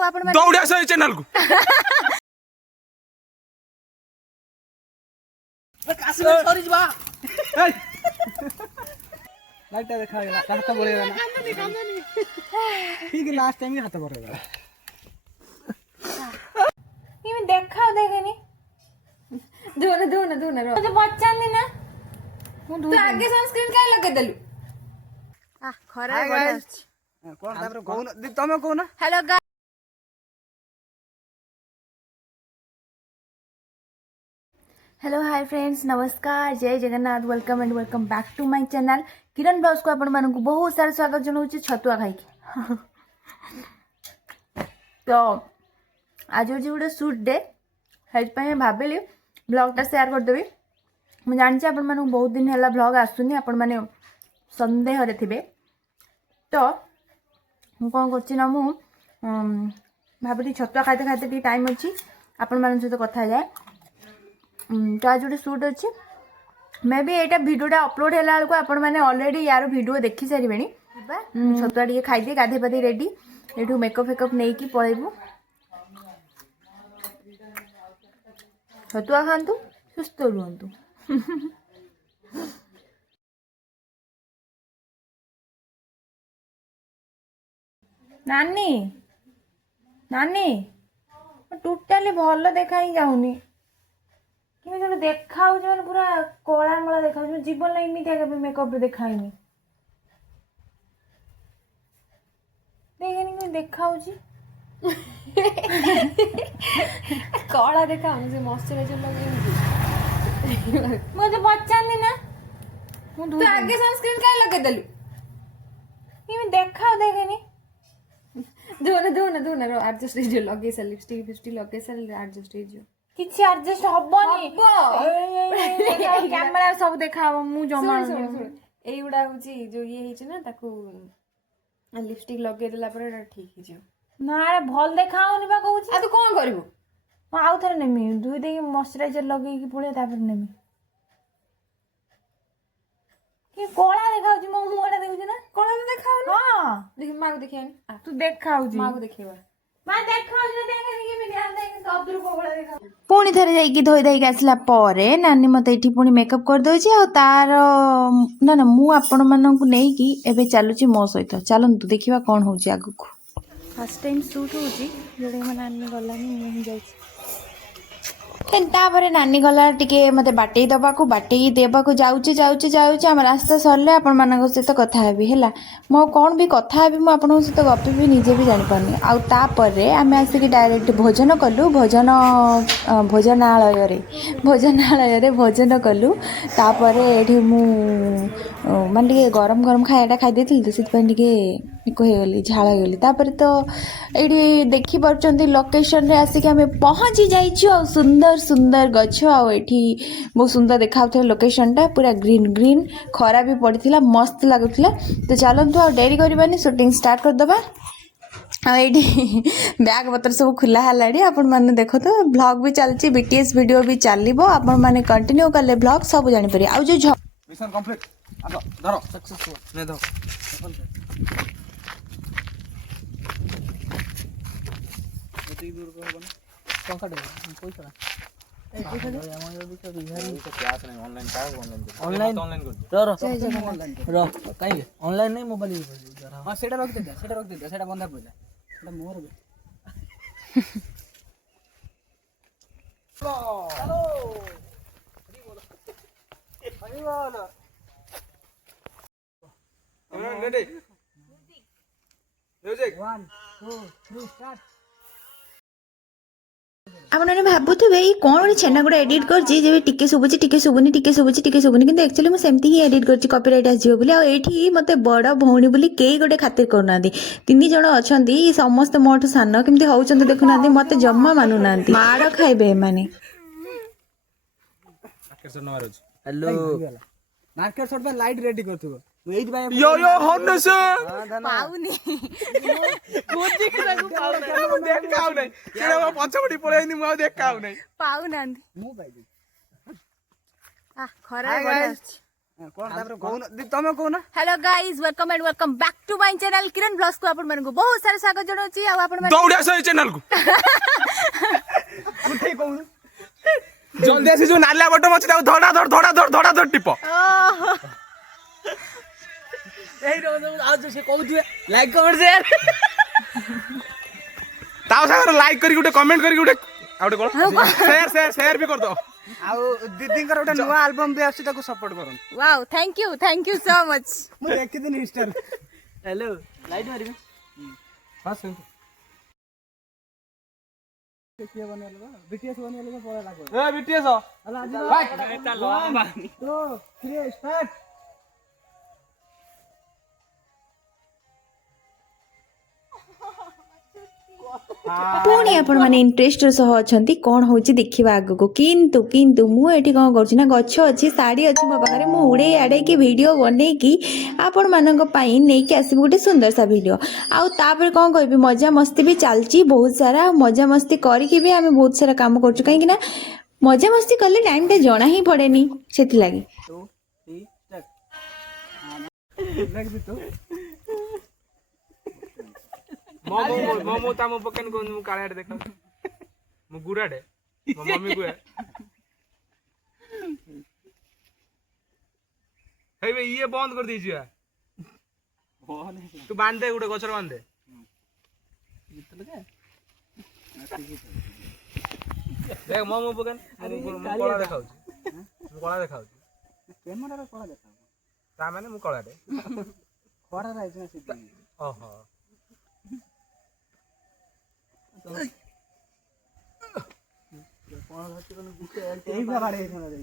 दौड़ा से चैनल को काश्मीर सरी जबा लाइट देखा गया हाथ बढ़ेगा ना ठीक है लास्ट टाइम ही हाथ बढ़ेगा ये मैं देखाओ देखेनी दोना रो तो पचानी ना तू आगे सनस्क्रीन काय लगे देलु आ खरा बड़ा कोन तापर कोन तमे कोन हेलो हेलो हाय फ्रेंड्स नमस्कार जय Jagannath welcome and welcome back to my channel Kiran blogs को आपण मानक बहुत सारा स्वागत जनाऊँ छतुआ खाई तो आज हूँ गोटे शूट डे है भाविली ब्लॉगटा शेयर करदेवी मुझे जानी आपण मानक बहुत दिन है ब्लॉग आसुनी आपण मैंने सन्देह थे तो मुझे कौन कर भाविली छतुआ खाते खाते टाइम अच्छी आपण मान सहित कथा जाए तो आज गोटे शूट अच्छी मे भी यहाँ भिडटा अपलोड है बेलू आपण मैंने ऑलरेडी यार वीडियो देखी सारे छतुआ टे खाई गाधे पाधे रेडी ये मेकअप फेकअप नहीं कि पलैबू छतुआ खातु सुस्थ रुहतु नानी नानी टोटाली भल देखा ही जाऊनी कि देखा पूरा कला मला देखा जीवन इमित मेकअप देखाईनी देखेनी देखा कला देखा मॉइस्चराइजर लगे मुझे पचानी ना तू आगे सनस्क्रीन काय लगे देलु ये देखा देखेनी दोना रो एडजस्ट हो लगे सा लिपस्टिक फिस्टिक लगे सा एडजस्ट हो किसी एडजस्ट हबनी कैमरा सब देखा मु जमा एगुड़ा हूँ जो ये ना ताकू लिपस्टिक लगे देला पर ठीक हो ना भल देखाऊनी बा कहूँ तू कौन करू आउ थे नेमी धुई दे मॉइस्चराइजर लगे पड़े नेमी कि कला देखा मो मुहटा देखुची ना कला तो देखा हां देख माँ को देखिए तू देखा माँ को देखिए पुणी थे जाइए धोई धाइक आसला नानी मत ये पुणी मेकअप करदे तार ना ना मु आपण मानक नहीं एबे चलुची मो सहित चलतु देखा कौन हो आग को फर्स्ट टाइम शूट हो नानी गलानी मुझे जाइए तापर नानी गला टिके मत बाटे दबाक बाटे देवाक जाऊे जाऊे जाऊे आम रास्ता सरले आपण मान सहित कथा हेबी है मो कौन भी कथा हेबी मो आपन सहित गपी भी निजे भी जानी पारनी आउे आम आसिक डायरेक्ट भोजन कलु भोजनालय भोजन कलु तापर ये माने गरम गरम खायाटा खाई देती तो से गली झाड़ गली तापर तो ये देखी पार्टी लोकेशन रे आसिक आम पहुँची जाइए सुंदर सुंदर गछ आठी बहुत सुंदर देखा लोकेशनटा पूरा ग्रीन ग्रीन खरा भी पड़ता मस्त लगुला तो चलतु आ डेरी करवानी शूटिंग स्टार्ट करदे ये बैग पत्र सब खुला है आपण मैंने देख तो ब्लॉग भी चलती बीटीएस वीडियो भी चलो आपण मैंने कंटिन्यू कले ब्लॉग सब जापर आ जो मिशन कंप्लीट आसो धरो सक्सेसफुल ने दो एती दूर को होबन संकट पैसा ऑनलाइन नहीं मोबाइल हाँ सेटा रख दे सेटा बंदा पड़ला सेटा मोर हेलो हरी बोल रेडी म्यूजिक 1 2 3 स्टार्ट आपने भावुवे ये कौन गोटे छेना गुड़ा एडिट कर टिके शुभुची कि एक्चुअली मुझे सेमती ही एडिट कर कॉपीराइट आसो बोली मत बड़ भौणी बोली कई गोटे खातिर करना तीन जन अच्छा समस्त मोठ सान केमती होती देखुना मत जमा मानुना माड़ खाइबे माने हेलो मार्केट शॉट पे लाइट रेडी करथु यो यो होने से पाउनी कोची के ताकू पाउ नै मु देखाउ नै केरा म पछपटी पळैनी मु देखाउ नै पाउना मु पाइदे आ खरा बड़ा कोन तापर कोन तमे कोन hello guys welcome and welcome back to my channel Kiran blogs को आपण मानकु बहुत सारे स्वागत जणाउची आ आपण माने दौड़ा सही चैनल को उठे कोन जल्दी आसी जो नाला बटम अछि ताऊ धड़ा धड़ टिप एही रो आज से कहू दिए लाइक कमेंट शेयर ताऊ सागर लाइक करी गुटे कमेंट करी गुटे आउटे कोन शेयर भी कर दो आउ दीदींकर ओटा नवा एल्बम भी आछि ताको सपोर्ट करन wow thank you so much मु देखि दिन इंस्टा हेलो लाइट मारिबे हां सुन केके बनेलबा बीटीएस बनेलबा पड़ा लागो ए बीटीएस अला आज भाई चलो तो 3 स्टार्ट पुणी आपण माने इंटरेस्ट सह अछंती कोन होची देखिबा आगो किंतु मु एठी कोन करछि ना गछ अछि साड़ी अछि मो पाखरे मु उडे आडे की वीडियो बने की आपण मानक पई नै की आसी गुटे सुंदर सा वीडियो आउ तापर कोन कहबी मजा मस्ती भी चलची बहुत सारा मजा मस्ती करी की भी हमें बहुत सारा काम करछु काहे कि ना मजा मस्ती करले टाइम ते जणा ही पड़ेनी सेति लागि 2 3 स्टार्ट लग दी तो मो तामो पकन को मु काळाडे देखा मु गुराडे मो मम्मी को हे बे ये बंद कर दीजिए तू बांध दे गुटे गछर बांध दे देख मो पकन मु कोला देखाउ मु कोला देखाउ कैमरा रे कोला देखाउ ता माने मु कोलाडे कोरा राइज ना सिद्धि ओहो यही बारे है सुना दे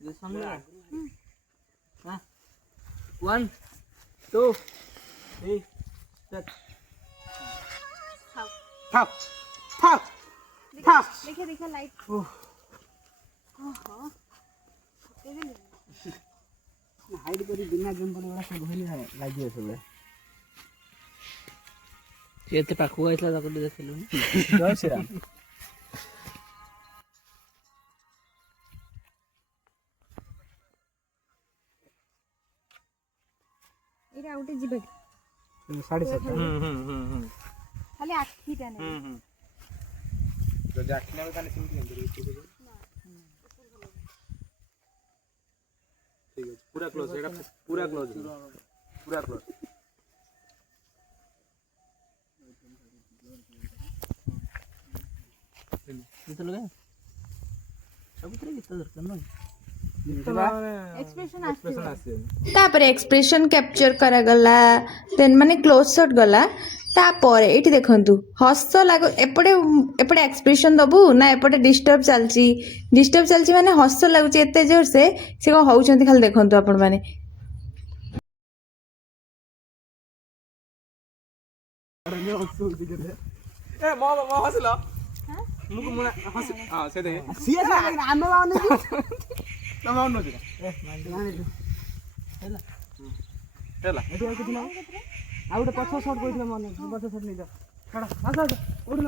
जो सामने हां 1 2 3 स्टार्ट था देखिए लाइट हाइड करी बिना गेम बनेला सब होइले लागी सब एते पाखु आइला ताको देखलु जय श्री राम एरा आउटे जिबे 7:30 खाली आखीटा नै जो जाखिना में ताने सिंह ठीक है पूरा क्लोज एटा पूरा क्लोज गीत लगा सब तरह गीत दरकार न एक्सप्रेशन आसे तापर एक्सप्रेशन कैप्चर करा गला देन माने क्लोज शॉट गला तापर एठी देखंतु हस लागो एपटे एक्सप्रेशन दबु ना एपटे डिस्टर्ब चलची माने हस लागुची एते जोर से को होउचंती खाली देखंतु आपण माने ए मो हसलो मुको मुना हस हां से दे सीएस आमे माने तम आउन नजि ए माने हेला हेला एठी आ कितना आ उडे 50 शॉट कोइला माने 50 शॉट नै जा खड़ा आसा उड न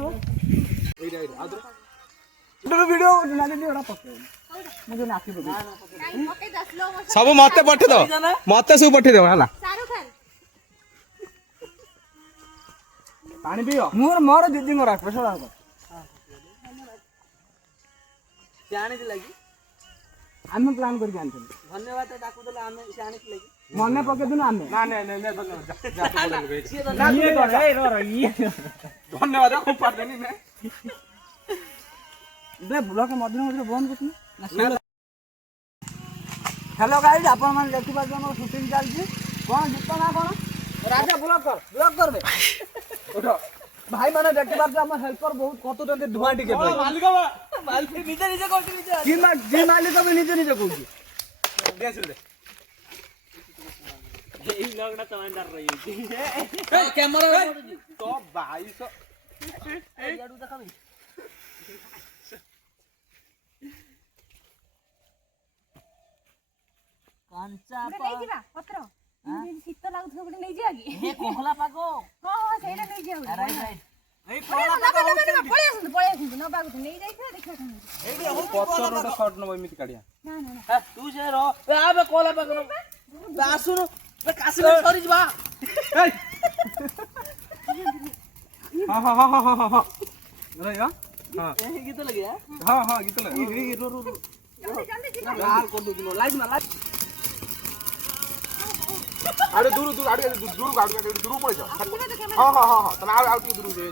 ए रे आदर उडे वीडियो नाले नि ओडा पके मुझे नाकी बगे सब मते पठे दो मते सब पठे दो हला पानी पियो मोर दीदी मोर प्रेशर आ जाने लगी आमे प्लान करके आनते धन्यवाद डाकू देला आमे जाने लगी मने पके दिन आमे ना धन्यवाद ये कोन ए रो ये धन्यवाद को पार देनी ना बे ब्लॉग मध्य बंद करती हेलो गाइस आपण मान देखि पाछो हमर शूटिंग चलची कोन गीत ना कोन राजा ब्लॉग कर बे उठो भाई माने देखि पाछो हमर हेल्पर बहुत कतो तंते धुआ टिके पड़े मालिक निजे कहती निजे जी मालिक भी निजे कहूची देस दे ए लगड़ा कमांडर रही है कैमरा तो 2200 ए याडू देखाबी कांचा नै जिबा पत्र शीत लागु गुटे नै जिया कि हे कोहला पागो हां सेटा नै जिया राइट ଏଇ ପଳା ପାଖ ହଉଛି ପଳେଇ ଆସନ୍ତୁ ନବାକୁ ନେଇ ଯାଇଥିବେ ଦେଖିବା କଣ ହଉଛି। ଏଇଠି ହଉଛି ପଛର ଗୋଟେ ସର୍ଟ ନବ ଏମିତି କାଢିଆ ନା ନା ନା ହେ ତୁ ସେ ରହ ଏ ଆବେ କୋଲା ପାଖ ବେ ଆସୁନୁ ବେ କାଶ୍ମୀର ସରି ଯିବା ଏଇ ହଁ ହଁ ହଁ ହଁ ହଁ ହଁ ରହିବା ହଁ ଏହି ଗୀତ ଲଗିଆ ହଁ ହଁ ଗୀତ ଲଗା ଏଇ रो रो ଲାଲ କରି ଦଉଛୁ ଲାଇଟ୍ ମାର ଲାଇଟ୍ ଆରେ ଦୂର ଦୂର ଆଡେ ଦୂର ଗାଡି ଦୂର ପଳେଇ ଯାଅ ହଁ ହଁ ହଁ ହଁ ତମେ ଆଉ ଟିକେ ଦୂର ଯାଇ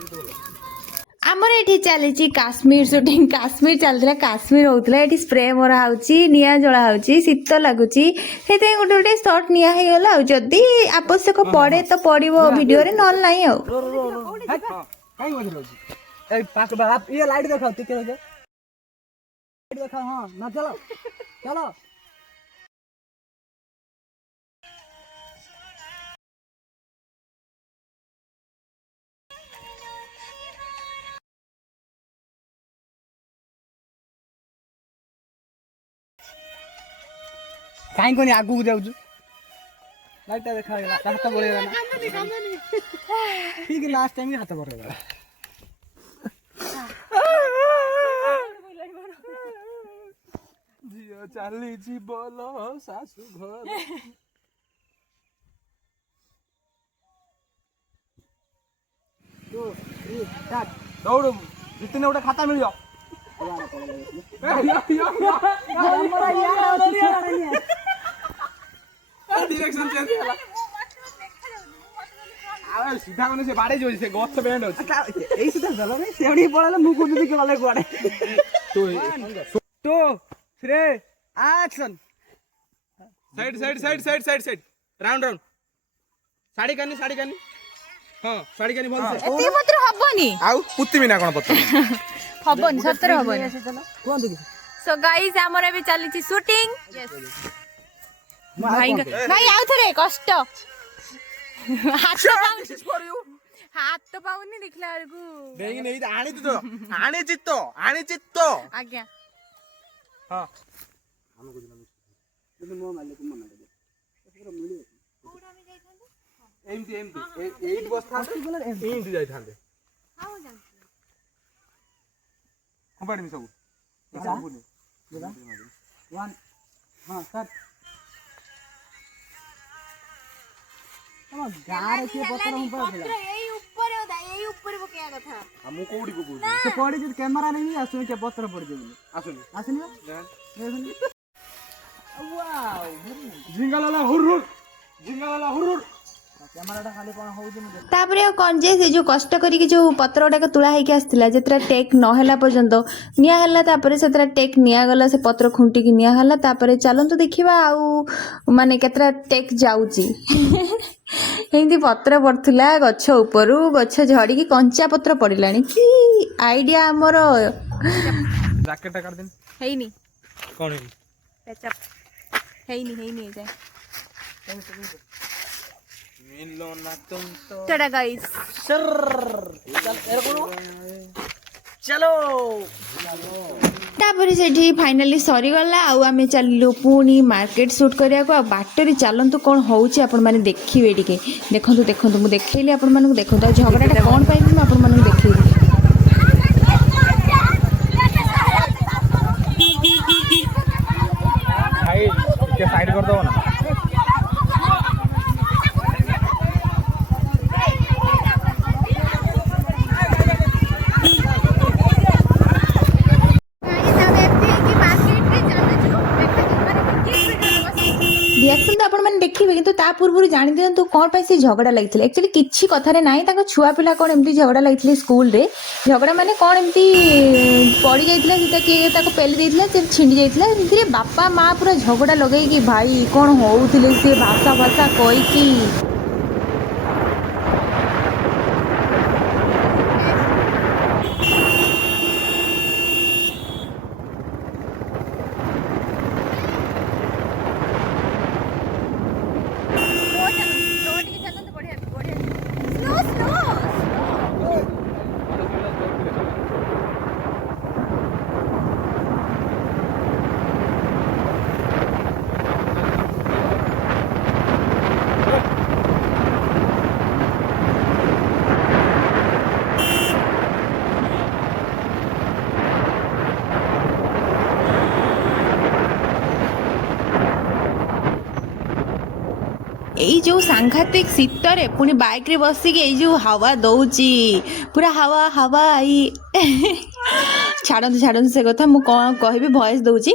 ଆମର ଏଠି ଚାଲିଛି କାଶ୍ମୀର ସୁଟିଂ। କାଶ୍ମୀର ଚାଲିଥିଲା, କାଶ୍ମୀର ହଉଥିଲା। ଏଠି ସ୍ପ୍ରେ ମରା ହଉଛି, ନିଆଁ ଜଳା ହଉଛି, ଶୀତ ଲାଗୁଛି, ସେଥିପାଇଁ ଗୋଟେ ଗୋଟେ ସର୍ଟ ନିଆ ହେଇଗଲା ଆଉ। ଯଦି ଆବଶ୍ୟକ ପଡେ ତ ପଡିବ ଭିଡିଓରେ, ନହେଲେ ନାହିଁ ଆଉ। रो रो रो रो କାଇଁ ମଝିରେ ରହୁଛି ଏଇ ପାଖ ବାପ ଇଏ ଲାଇଟ୍ ଦେଖାଅ ଟିକେ ଦେଖ ଲାଇଟ୍ ଦେଖାଅ ହଁ ନା ଚलो ଚलो କାଇଁ କୋନି ଆଗକୁ ଯାଉଛୁ ଲାଇଟ୍ ଟା ଦେଖାଗଲା ତା ହାତ ବଳେଇଗଲା ନା ଠିକ ଲାଷ୍ଟ ଟାଇମ ହାତ ବଳେଇଗଲା ଝିଅ ଚାଲିଛି ବୋଲ ଶାଶୁ ଘର ଦୌଡ ଜିତିନେ ଗୋଟେ ଖାତା ମିଳିବ ଡିରେକ୍ସନ ଚେଞ୍ଜ ହେଲା ଆଉ ସିଧା ଗଲେ ସେ ବାଡେଇ ଯିବ ସେ ଗଛ ବ୍ୟାଣ୍ଡ ଅଛି ଏଇ ସୁଧା ଭଲ ନାଇଁ ସେଉଠି ପଳେଇଲେ ମୁଁ କହୁଥିଲି କି ଗଲେ କୁଆଡେ two three action side side side side side side round round sari କାନି ହଁ ଶାଢୀ କାନି ଭଲ ଏତିକି ପତ୍ର ହବନି ଆଉ ପୁତିବି ନା କଣ ପତ୍ର ହବନି ସତରେ ହବନି। କୁହନ୍ତୁ କି ସୋ ଗାଇସ୍ ଆମର ଏବେ ଚାଲିଛି ସୁଟିଂ। ଭାଇ ଆଉ ଥରେ କଷ୍ଟ ହାତ ପାଉନି ଦେଖିଲା ବେଳକୁ ଦେଇକି ନେଇ ଆଣିଛି ତ ଆଜ୍ଞା ହଁ ଏମିତି ଏମିତି ଏଇଠି ବସିଥାନ୍ତେ ଏମିତି ଯାଇଥାନ୍ତେ କମ୍ପାଡିମି ସବୁ वन हाँ सर गारे किए पत्थर हम पर दिला ଏଇ ଉପରେ ପକେଇବା କଥା ଆଉ ମୁଁ କୋଉଠି ପକଉଛି से पड़ी जो कैमरा नहीं आसु के पत्थर पड़ जे ଆସୁନି आसनी वाओ ଝିଙ୍ଗାଲାଲା ହୁର ହୁର ଝିଙ୍ଗାଲାଲା ହୁର ହୁର कैमराटा खाली कोन होउ जे ତାପରେ ଆଉ କଣ ଯେ ସେ ଯୋଉ କଷ୍ଟ କରିକି ଯୋଉ ପତ୍ର ଗୁଡାକ ତୁଳା ହେଇକି ଆସିଥିଲା, ଯେତେଟା ଟେକ୍ ନ ହେଲା ପର୍ଯ୍ୟନ୍ତ ନିଆଁ ହେଲା, ତାପରେ ସେଥିରେ ଟେକ୍ ନିଆଗଲା, ସେ ପତ୍ର ଖୁଣ୍ଟିକି ନିଆଁ ହେଲା। ତାପରେ ଚାଲନ୍ତୁ ଦେଖିବା ଆଉ ମାନେ କେତେଟା ଟେକ୍ ଯାଉଛି। ଏମିତି ପତ୍ର ପଡୁଥିଲା ଗଛ ଉପରୁ, ଗଛ ଝଡିକି କଞ୍ଚା ପତ୍ର ପଡିଲାଣି। କି ଆଇଡିଆ ଆମର। ଜ୍ୟାକେଟଟା କାଢିଦେନି ହେଇନି କଣ ହେଇନି ପେଚଅପ୍ ହେଇନି ଏଯାଏ ମିलो ନା ତୁମ ତ ସେଟା ଗାଇସ୍ सर चल कोन चलो ତାପରେ ସେଠି ଫାଇନାଲି ସରିଗଲା ଆଉ ଆମେ ଚାଲିଲୁ ପୁଣି ମାର୍କେଟ ସୁଟ୍ କରିବାକୁ। ଆଉ ବାଟରେ ଚାଲନ୍ତୁ କ'ଣ ହେଉଛି ଆପଣମାନେ ଦେଖିବେ ଟିକେ। ଦେଖନ୍ତୁ ମୁଁ ଦେଖେଇଲି ଆପଣମାନଙ୍କୁ, ଦେଖନ୍ତୁ। ଆଉ ଝଗଡ଼ାଟା କ'ଣ ପାଇଁ ବି ମୁଁ ଆପଣମାନଙ୍କୁ ଦେଖେଇଲି। ଭାଇ ଟିକେ ସାଇଡ କରିଦବ ନା ରିଆକ୍ସନ୍ ତ ଆପଣମାନେ ଦେଖିବେ, କିନ୍ତୁ ତା ପୂର୍ବରୁ ଜାଣିଦିଅନ୍ତୁ କ'ଣ ପାଇଁ ସେ ଝଗଡ଼ା ଲାଗିଥିଲେ। ଆକ୍ଚୁଆଲି କିଛି କଥାରେ ନାହିଁ, ତାଙ୍କ ଛୁଆ ପିଲା କ'ଣ ଏମିତି ଝଗଡ଼ା ଲାଗିଥିଲେ ସ୍କୁଲରେ। ଝଗଡ଼ା ମାନେ କ'ଣ ଏମିତି ପଡ଼ିଯାଇଥିଲା, ସେଟା କିଏ ତାକୁ ପେଲି ଦେଇଥିଲା, ସେ ଛିଣ୍ଡି ଯାଇଥିଲା। ଏମିତିରେ ବାପା ମାଆ ପୁରା ଝଗଡ଼ା ଲଗେଇକି ଭାଇ କ'ଣ ହଉଥିଲେ ସେ ଭାଷା କହିକି। ଏଇ ଯେଉଁ ସାଂଘାତିକ ଶୀତରେ ପୁଣି ବାଇକ୍ରେ ବସିକି ଏଇ ଯେଉଁ ହାୱା ଦେଉଛି ପୁରା ହାୱା ହାୱା ଏଇ ଛାଡ଼ନ୍ତୁ ସେ କଥା ମୁଁ କ'ଣ କହିବି ଭଏସ୍ ଦେଉଛି।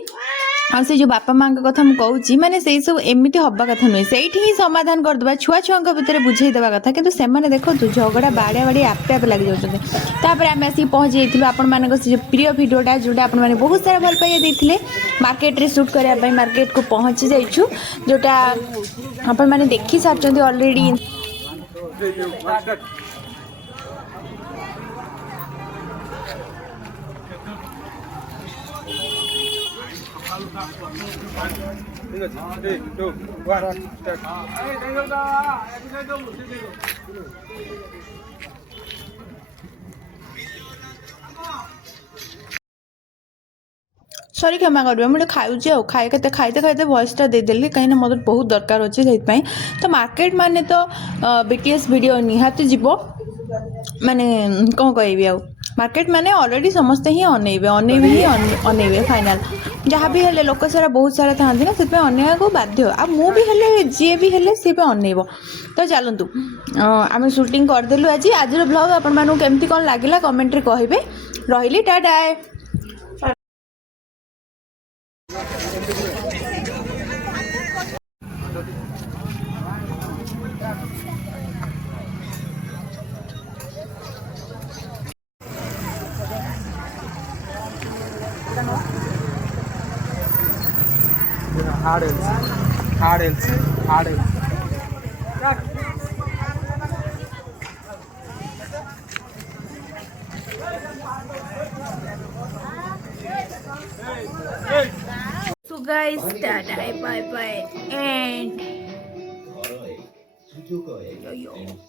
ଆଉ ସେ ଯେଉଁ ବାପା ମାଆଙ୍କ କଥା ମୁଁ କହୁଛି ମାନେ ସେଇସବୁ ଏମିତି ହେବା କଥା ନୁହେଁ, ସେଇଠି ହିଁ ସମାଧାନ କରିଦେବା, ଛୁଆଙ୍କ ଭିତରେ ବୁଝେଇ ଦେବା କଥା। କିନ୍ତୁ ସେମାନେ ଦେଖନ୍ତୁ ଝଗଡ଼ା ବାଡ଼ି ଆପେ ଲାଗି ଯାଉଛନ୍ତି। ତାପରେ ଆମେ ଆସିକି ପହଞ୍ଚି ଯାଇଥିଲୁ ଆପଣମାନଙ୍କ ସେ ଯେଉଁ ପ୍ରିୟ ଭିଡ଼ିଓଟା ଯେଉଁଟା ଆପଣମାନେ ବହୁତ ସାରା ଭଲ ପାଇବା ଦେଇଥିଲେ ମାର୍କେଟରେ ସୁଟ୍ କରିବା ପାଇଁ ମାର୍କେଟକୁ ପହଞ୍ଚି ଯାଇଛୁ, ଯେଉଁଟା ଆପଣମାନେ ଦେଖିସାରିଛନ୍ତି ଅଲରେଡ଼ି। ঠিক আছে 3 2 1 सरी क्षमा करेंगे मुझे खाऊँ आउ खाते खाते वॉइसटा देदेली कहीं मत बहुत दरकार अच्छे से तो मार्केट माने तो बीटीएस वीडियो निहाती जीव माने कौन कहि आउ मार्केट माने ऑलरेडी समस्ते ही अनेबे फाइनल जहाँ भी हेले लोक सारा बहुत सारा था ना से अनेक बाध्य आ मु भी हेले जी भी हेले सी भी अनेब। तो चलतु आम शूटिंग करदेलु आज ब्लॉग आपण मानू केमती कौन लगिला कमेंट रे कहिबे। रहिली Tata. hard else So guys, tata, bye and yo.